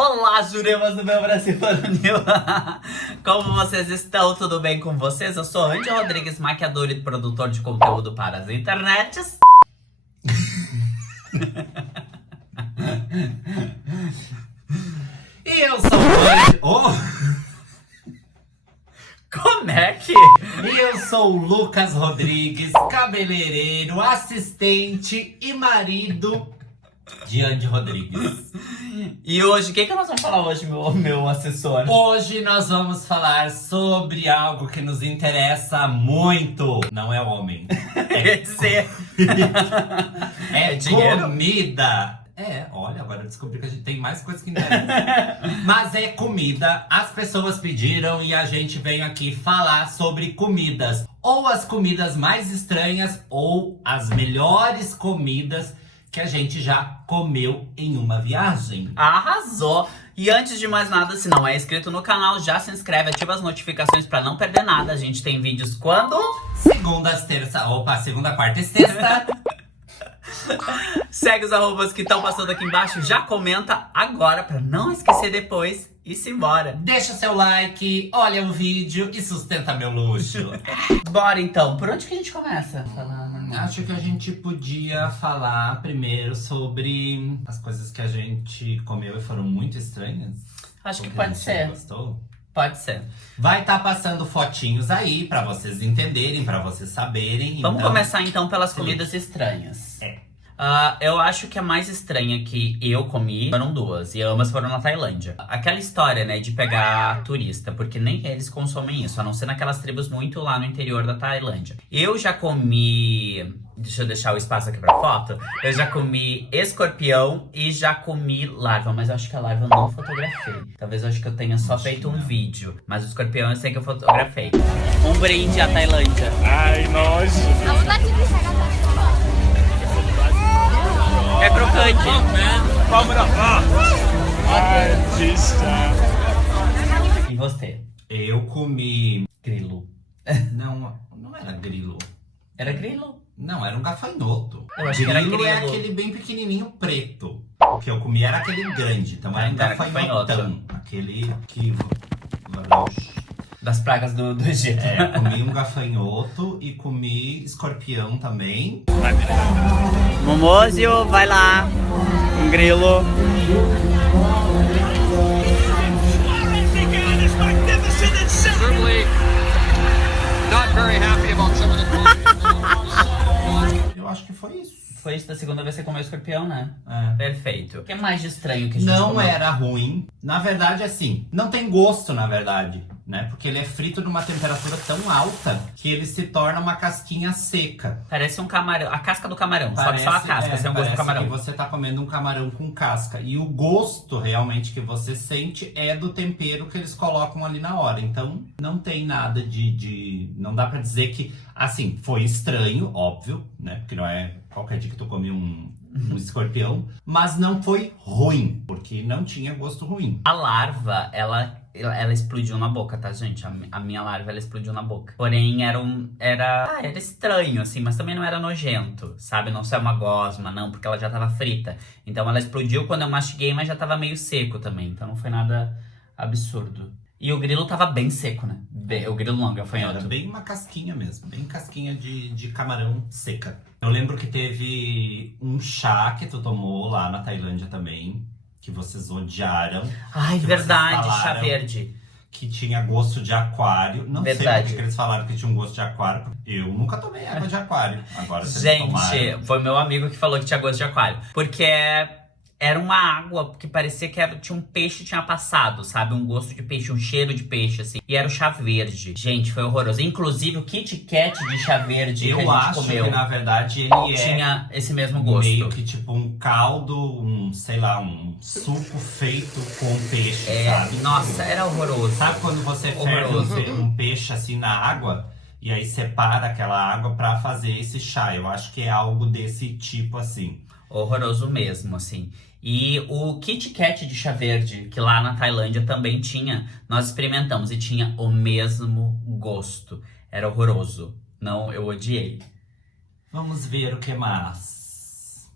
Olá, juremas do meu Brasil varonil! Como vocês estão? Tudo bem com vocês? Eu sou Andy Rodrigues, maquiador e produtor de conteúdo para as internets. E eu sou o Andy... Como é que... E eu sou o Lucas Rodrigues, cabeleireiro, assistente e marido de Andy Rodrigues. E hoje, o que nós vamos falar hoje, meu assessor? Hoje nós vamos falar sobre algo que nos interessa muito. Não é homem. Quer dizer... É dinheiro? comida. Olha, agora eu descobri que a gente tem mais coisa que interessa. Mas é comida. As pessoas pediram e a gente veio aqui falar sobre comidas. Ou as comidas mais estranhas, ou as melhores comidas que a gente já comeu em uma viagem. Arrasou! E antes de mais nada, se não é inscrito no canal, já se inscreve, ativa as notificações pra não perder nada. A gente tem vídeos quando? Segunda, quarta e sexta. Segue os arrobas que estão passando aqui embaixo, já comenta agora pra não esquecer depois e simbora. Deixa seu like, olha o vídeo e sustenta meu luxo. Bora então, por onde que a gente começa? Acho que a gente podia falar primeiro sobre as coisas que a gente comeu e foram muito estranhas. Acho que Ou pode a gente ser. Gostou? Pode ser. Vai estar passando fotinhos aí pra vocês entenderem, pra vocês saberem. Vamos então... começar então pelas Sim. comidas estranhas. É. Eu acho que a mais estranha que eu comi foram duas, e ambas foram na Tailândia. Aquela história, né, de pegar turista, porque nem eles consomem isso, a não ser naquelas tribos muito lá no interior da Tailândia. Eu já comi... Deixa eu deixar o espaço aqui pra foto. Eu já comi escorpião e já comi larva, mas eu acho que a larva eu não fotografei. Talvez eu acho que eu tenha só feito um vídeo, mas o escorpião eu sei que eu fotografei. Um brinde à Tailândia. Ai, nojo. É crocante. Vamos lá. Artista. E você? Eu comi... Grilo. Não era grilo. Era grilo? Não, era um gafanhoto. Eu acho que era Grilo é grilo. aquele bem pequenininho preto. O que eu comi era aquele grande, então era um Então era gafanhotão. Aquele que... Das pragas do Egito. Comi um gafanhoto e comi escorpião também. Momosio, vai lá. Um grilo. Certainly not very happy about some of the Eu acho que foi isso. Foi isso da segunda vez que você comeu escorpião, né? É. Perfeito. O que é mais de estranho que a gente Não comeu? era ruim. Na verdade, assim, não tem gosto, na verdade, né? Porque ele é frito numa temperatura tão alta que ele se torna uma casquinha seca. Parece um camarão. A casca do camarão. Só que só a casca, sem o gosto do parece camarão. que você tá comendo um camarão com casca. E o gosto, realmente, que você sente é do tempero que eles colocam ali na hora. Então, não tem nada Não dá pra dizer que... Assim, foi estranho, óbvio, né? Porque não é qualquer dia que tu come um escorpião. Mas não foi ruim, porque não tinha gosto ruim. A larva, ela explodiu na boca, tá, gente? A minha larva, ela explodiu na boca. Porém, era estranho, assim, mas também não era nojento, sabe? Não saiu uma gosma, não, porque ela já tava frita. Então, ela explodiu quando eu mastiguei, mas já tava meio seco também. Então, não foi nada absurdo. E o grilo tava bem seco, né? O grilo não, o gafanhoto. Era bem uma casquinha mesmo, bem casquinha de camarão seca. Eu lembro que teve um chá que tu tomou lá na Tailândia também, que vocês odiaram. Ai, que verdade, vocês chá falaram verde. Que tinha gosto de aquário. Não sei Verdade. porque que eles falaram que tinha um gosto de aquário. Eu nunca tomei água de aquário. Agora vocês tomaram. Gente, foi meu amigo que falou que tinha gosto de aquário. Porque era uma água que parecia que tinha um peixe tinha passado, sabe? Um gosto de peixe, um cheiro de peixe, assim. E era o chá verde. Gente, foi horroroso. Inclusive, o Kit Kat de chá verde que a Eu gente acho comeu que, na verdade, ele tinha esse mesmo gosto. meio que tipo um caldo, sei lá, um suco feito com peixe, sabe? Nossa, era horroroso. Sabe quando você Horroroso. ferve um peixe assim na água e aí separa aquela água pra fazer esse chá? Eu acho que é algo desse tipo assim. Horroroso mesmo, assim. E o Kit Kat de chá verde, que lá na Tailândia também tinha, nós experimentamos e tinha o mesmo gosto. Era horroroso. Não, eu odiei. Vamos ver o que mais.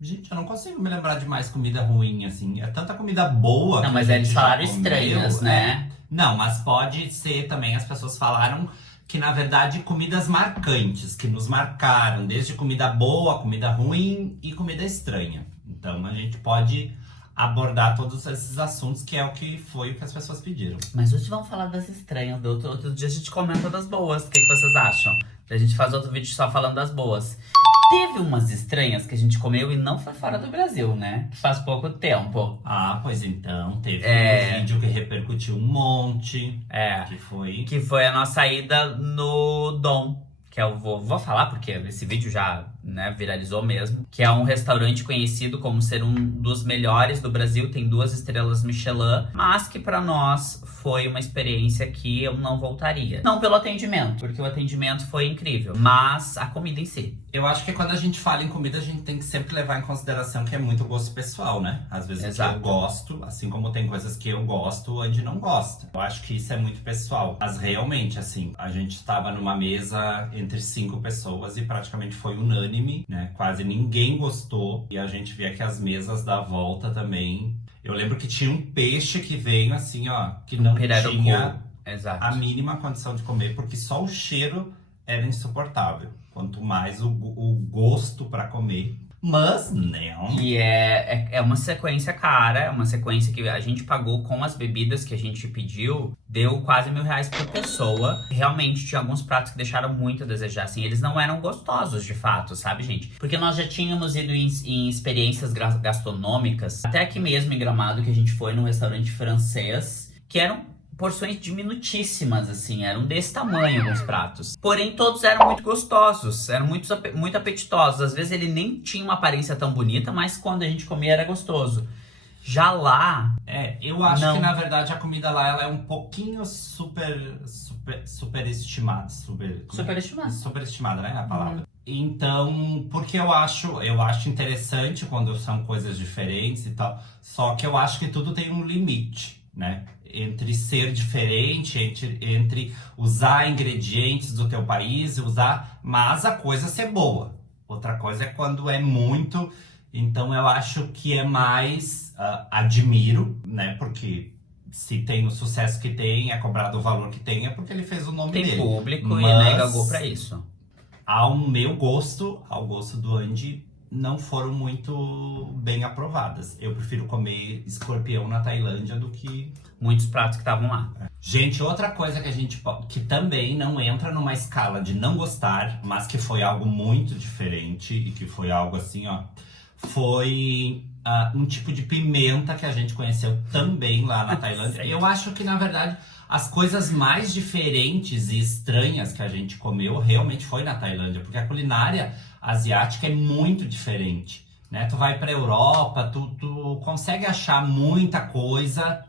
Gente, eu não consigo me lembrar de mais comida ruim, assim. É tanta comida boa. Não, que mas a eles gente já falaram comeu, estranhas, né? Não, mas pode ser também, as pessoas falaram que, na verdade, comidas marcantes, que nos marcaram, desde comida boa, comida ruim e comida estranha. Então a gente pode abordar todos esses assuntos, que é o que foi o que as pessoas pediram. Mas hoje vamos falar das estranhas. Outro dia a gente comenta das boas. O que vocês acham? A gente faz outro vídeo só falando das boas. Teve umas estranhas que a gente comeu e não foi fora do Brasil, né? Que faz pouco tempo. Ah, pois então, teve um vídeo que repercutiu um monte. Que foi a nossa ida no Dom. Que eu vou falar porque esse vídeo já, né, viralizou mesmo. Que é um restaurante conhecido como ser um dos melhores do Brasil. Tem 2 estrelas Michelin. Mas que pra nós foi uma experiência que eu não voltaria. Não pelo atendimento, porque o atendimento foi incrível. Mas a comida em si. Eu acho que quando a gente fala em comida, a gente tem que sempre levar em consideração que é muito gosto pessoal, né? Às vezes o que eu gosto, assim como tem coisas que eu gosto, o Andy não gosta. Eu acho que isso é muito pessoal. Mas realmente, assim, a gente estava numa mesa entre 5 pessoas e praticamente foi unânime, né? Quase ninguém gostou. E a gente via que as mesas da volta também... Eu lembro que tinha um peixe que veio assim, ó, que não tinha a mínima condição de comer, porque só o cheiro era insuportável. Quanto mais o gosto pra comer. Mas não. E é uma sequência cara, é uma sequência que a gente pagou com as bebidas que a gente pediu, deu quase R$1.000 por pessoa. Realmente tinha alguns pratos que deixaram muito a desejar, assim, eles não eram gostosos de fato, sabe, gente? Porque nós já tínhamos ido em experiências gastronômicas, até aqui mesmo em Gramado, que a gente foi num restaurante francês, que eram porções diminutíssimas, assim, eram desse tamanho alguns pratos. Porém, todos eram muito gostosos, eram muito apetitosos. Às vezes ele nem tinha uma aparência tão bonita, mas quando a gente comia era gostoso. Já lá... eu acho que na verdade a comida lá ela é um pouquinho superestimada. Superestimada, né, a palavra. Então, porque eu acho interessante quando são coisas diferentes e tal, só que eu acho que tudo tem um limite, né? Entre ser diferente, entre usar ingredientes do teu país, mas a coisa ser boa. Outra coisa é quando é muito, então eu acho que é mais admiro, né? Porque se tem o sucesso que tem, é cobrado o valor que tem, é porque ele fez o nome dele. Tem público e ele gagou pra isso. Ao meu gosto, ao gosto do Andy, não foram muito bem aprovadas. Eu prefiro comer escorpião na Tailândia do que muitos pratos que estavam lá. Gente, outra coisa que também não entra numa escala de não gostar, mas que foi algo muito diferente e que foi algo assim, ó, foi um tipo de pimenta que a gente conheceu também lá na Tailândia. Eu acho que, na verdade, as coisas mais diferentes e estranhas que a gente comeu realmente foi na Tailândia, porque a culinária asiática é muito diferente, né? Tu vai pra Europa, tu consegue achar muita coisa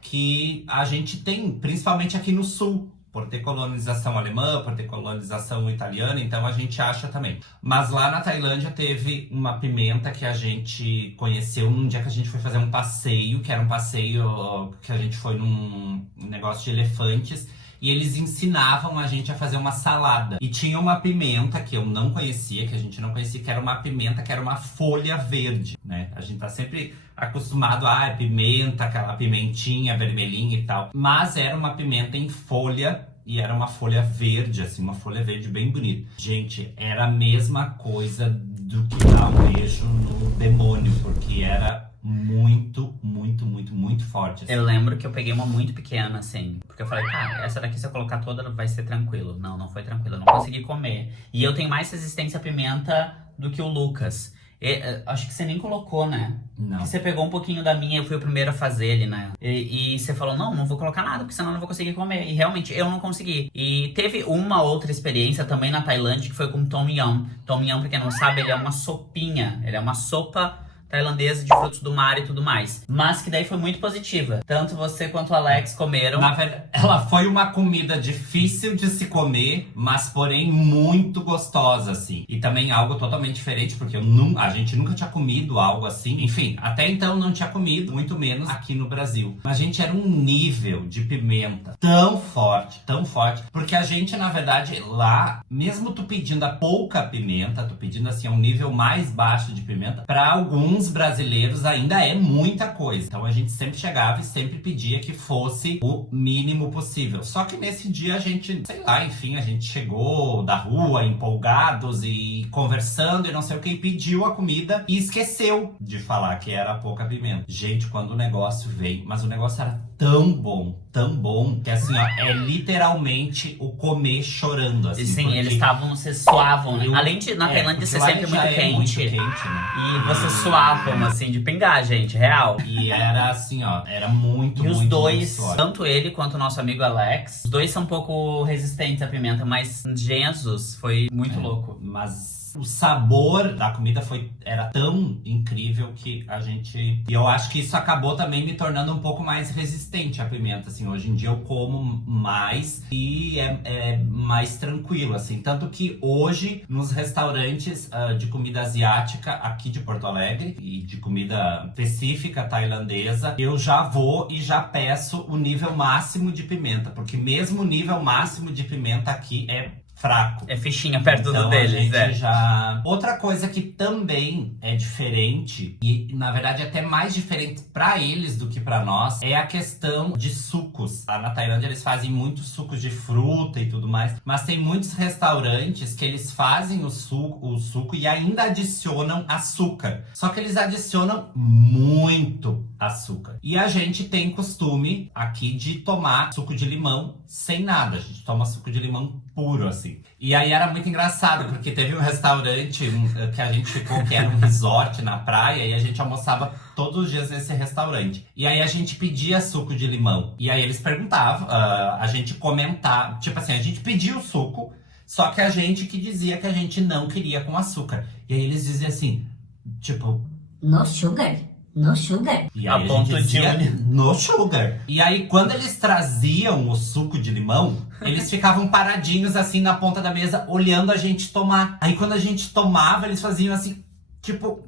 que a gente tem, principalmente aqui no sul, por ter colonização alemã, por ter colonização italiana, então a gente acha também. Mas lá na Tailândia teve uma pimenta que a gente conheceu num dia que a gente foi fazer um passeio, que era um passeio que a gente foi num negócio de elefantes, e eles ensinavam a gente a fazer uma salada. E tinha uma pimenta que eu não conhecia, que a gente não conhecia, que era uma pimenta, que era uma folha verde, né? A gente tá sempre acostumado a pimenta, aquela pimentinha vermelhinha e tal. Mas era uma pimenta em folha, e era uma folha verde, assim, uma folha verde bem bonita. Gente, era a mesma coisa do que dar um beijo no demônio, porque era muito, muito, muito, muito forte. Assim. Eu lembro que eu peguei uma muito pequena, assim, porque eu falei, essa daqui se eu colocar toda vai ser tranquilo. Não foi tranquilo, eu não consegui comer. E eu tenho mais resistência à pimenta do que o Lucas. Acho que você nem colocou, né? Não. Que você pegou um pouquinho da minha, eu fui o primeiro a fazer ele, né? E você falou, não vou colocar nada, porque senão eu não vou conseguir comer. E realmente, eu não consegui. E teve uma outra experiência também na Tailândia, que foi com Tom Yum. Tom Yum, pra quem não sabe, ele é uma sopinha. Ele é uma sopa tailandesa de frutos do mar e tudo mais. Mas que daí foi muito positiva. Tanto você quanto o Alex comeram. Na verdade, ela foi uma comida difícil de se comer, mas porém muito gostosa, assim. E também algo totalmente diferente, porque a gente nunca tinha comido algo assim. Enfim, até então não tinha comido, muito menos aqui no Brasil. Mas, gente, era um nível de pimenta tão forte, porque a gente, na verdade, lá, mesmo tu pedindo a pouca pimenta, tu pedindo assim um nível mais baixo de pimenta, para alguns brasileiros ainda é muita coisa. Então a gente sempre chegava e sempre pedia que fosse o mínimo possível. Só que nesse dia a gente, sei lá, enfim, a gente chegou da rua empolgados e conversando e não sei o que, e pediu a comida e esqueceu de falar que era pouca pimenta. Gente, quando o negócio veio, mas o negócio era tão bom, que assim, ó, é literalmente o comer chorando, assim. Sim, porque eles se suavam, né? Além de, na Tailândia, ser sempre muito quente. Né? E vocês suavam, assim, de pingar, gente, real. E era assim, ó, era muito, E os muito, dois, muito tanto ele quanto o nosso amigo Alex, os dois são um pouco resistentes à pimenta, mas Jesus, foi muito louco. Mas o sabor da comida era tão incrível que a gente... E eu acho que isso acabou também me tornando um pouco mais resistente à pimenta, assim. Hoje em dia eu como mais e é mais tranquilo, assim. Tanto que hoje, nos restaurantes de comida asiática aqui de Porto Alegre e de comida específica tailandesa, eu já vou e já peço o nível máximo de pimenta. Porque mesmo o nível máximo de pimenta aqui é fraco. É fichinha perto então, do deles, Outra coisa que também é diferente, e na verdade é até mais diferente pra eles do que pra nós, é a questão de sucos. Lá na Tailândia eles fazem muitos sucos de fruta e tudo mais, mas tem muitos restaurantes que eles fazem o suco e ainda adicionam açúcar. Só que eles adicionam muito açúcar. E a gente tem costume aqui de tomar suco de limão sem nada. A gente toma suco de limão puro, assim. E aí era muito engraçado, porque teve um restaurante que a gente ficou, que era um resort na praia, e a gente almoçava todos os dias nesse restaurante. E aí a gente pedia suco de limão. E aí eles perguntavam, a gente comentava, tipo assim, a gente pedia o suco, só que a gente que dizia que a gente não queria com açúcar. E aí eles diziam assim, tipo... No sugar. No sugar. E aí A ponto dizia, de... no sugar. E aí, quando eles traziam o suco de limão, eles ficavam paradinhos assim na ponta da mesa, olhando a gente tomar. Aí quando a gente tomava, eles faziam assim, tipo...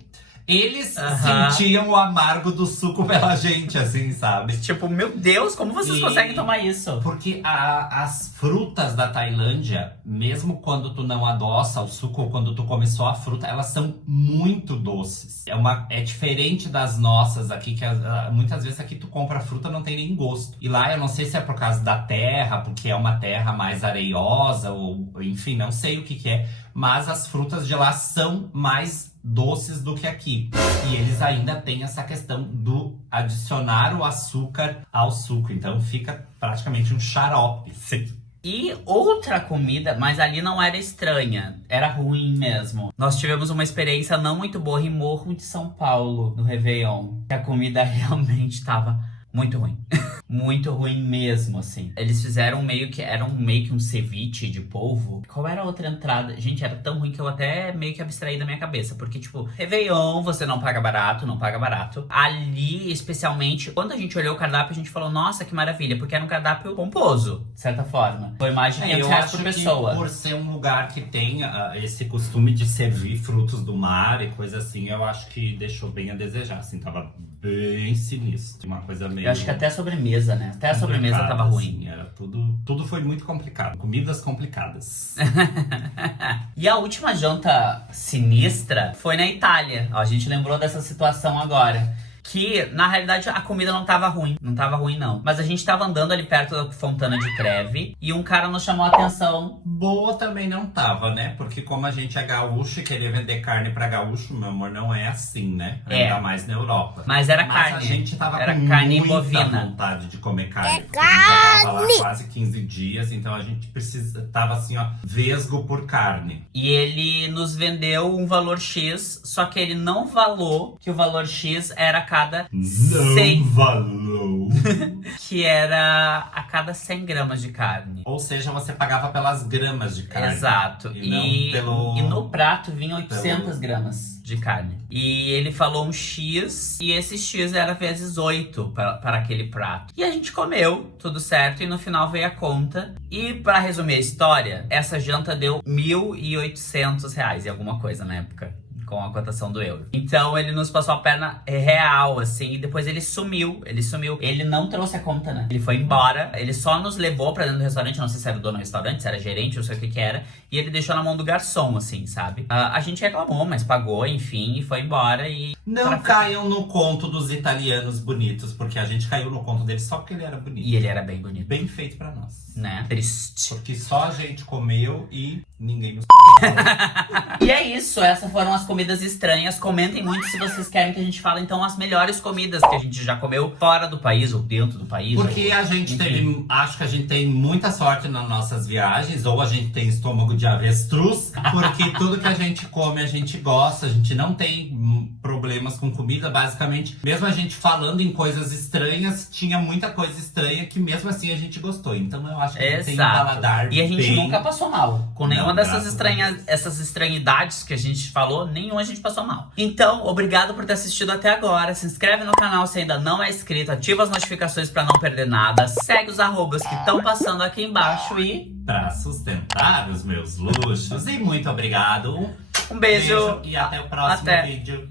Eles sentiam o amargo do suco pela gente, assim, sabe? Tipo, meu Deus, como vocês conseguem tomar isso? Porque as frutas da Tailândia, mesmo quando tu não adoça o suco ou quando tu come só a fruta, elas são muito doces. É diferente das nossas aqui, que muitas vezes aqui tu compra fruta e não tem nem gosto. E lá eu não sei se é por causa da terra, porque é uma terra mais areiosa, ou enfim, não sei o que é. Mas as frutas de lá são mais doces do que aqui. E eles ainda têm essa questão do adicionar o açúcar ao suco. Então fica praticamente um xarope. Sim. E outra comida, mas ali não era estranha, era ruim mesmo. Nós tivemos uma experiência não muito boa em Morro de São Paulo, no Réveillon. Que a comida realmente tava muito ruim. Muito ruim mesmo, assim. Eles fizeram meio que um ceviche de polvo. Qual era a outra entrada? Gente, era tão ruim que eu até meio que abstraí da minha cabeça. Porque, tipo, Réveillon, você não paga barato. Ali, especialmente, quando a gente olhou o cardápio, a gente falou, nossa, que maravilha. Porque era um cardápio pomposo, de certa forma. Foi mais de 500 reais por pessoa. Que por ser um lugar que tem esse costume de servir frutos do mar e coisa assim, eu acho que deixou bem a desejar, assim, tava bem sinistro. Uma coisa meio... Eu acho que até a sobremesa, né? Até a sobremesa tava ruim. Assim, era tudo foi muito complicado. Comidas complicadas. E a última janta sinistra foi na Itália. Ó, a gente lembrou dessa situação agora. Que, na realidade, a comida não tava ruim. Não tava ruim, não. Mas a gente tava andando ali perto da Fontana de Trevi e um cara nos chamou a atenção. Boa também não tava, né? Porque como a gente é gaúcho e queria vender carne pra gaúcho, meu amor, não é assim, né? Ainda mais na Europa. Mas era Mas carne. a gente tava era com carne muita bovina. vontade de comer carne. A gente já tava lá quase 15 dias, então a gente tava assim, ó, vesgo por carne. E ele nos vendeu um valor X, só que ele não falou que o valor X era cada Não 100. valou. que era a cada 100 gramas de carne. Ou seja, você pagava pelas gramas de carne. Exato. E no prato vinha 800 gramas de carne. E ele falou um X, e esse X era vezes 8 para aquele prato. E a gente comeu, tudo certo, e no final veio a conta. E para resumir a história, essa janta deu R$1.800 e alguma coisa na época, com a cotação do euro. Então ele nos passou a perna real, assim, e depois ele sumiu. Ele não trouxe a conta, né? Ele foi embora, ele só nos levou pra dentro do restaurante, não sei se era o dono do restaurante, se era gerente, não sei o que era, e ele deixou na mão do garçom, assim, sabe? A gente reclamou, mas pagou, enfim, e foi embora e... Não caiam no conto dos italianos bonitos, porque a gente caiu no conto dele só porque ele era bonito. E ele era bem bonito. Bem feito pra nós. Né? Triste. Porque só a gente comeu e ninguém nos E é isso, essas foram as comidas estranhas. Comentem muito se vocês querem que a gente fale, então, as melhores comidas que a gente já comeu fora do país ou dentro do país. Porque a gente teve, acho que a gente tem muita sorte nas nossas viagens, ou a gente tem estômago de avestruz, porque tudo que a gente come a gente gosta, a gente não tem problemas com comida, basicamente. Mesmo a gente falando em coisas estranhas, tinha muita coisa estranha que mesmo assim a gente gostou. Então eu acho que a gente tem um paladar e a gente bem... nunca passou mal. Com nenhuma Não, dessas essas estranhidades que a gente falou, nenhuma a gente passou mal. Então, obrigado por ter assistido até agora. Se inscreve no canal se ainda não é inscrito. Ativa as notificações pra não perder nada. Segue os arrobas que estão passando aqui embaixo e... Pra sustentar os meus luxos. E muito obrigado. Um beijo. E até o próximo vídeo.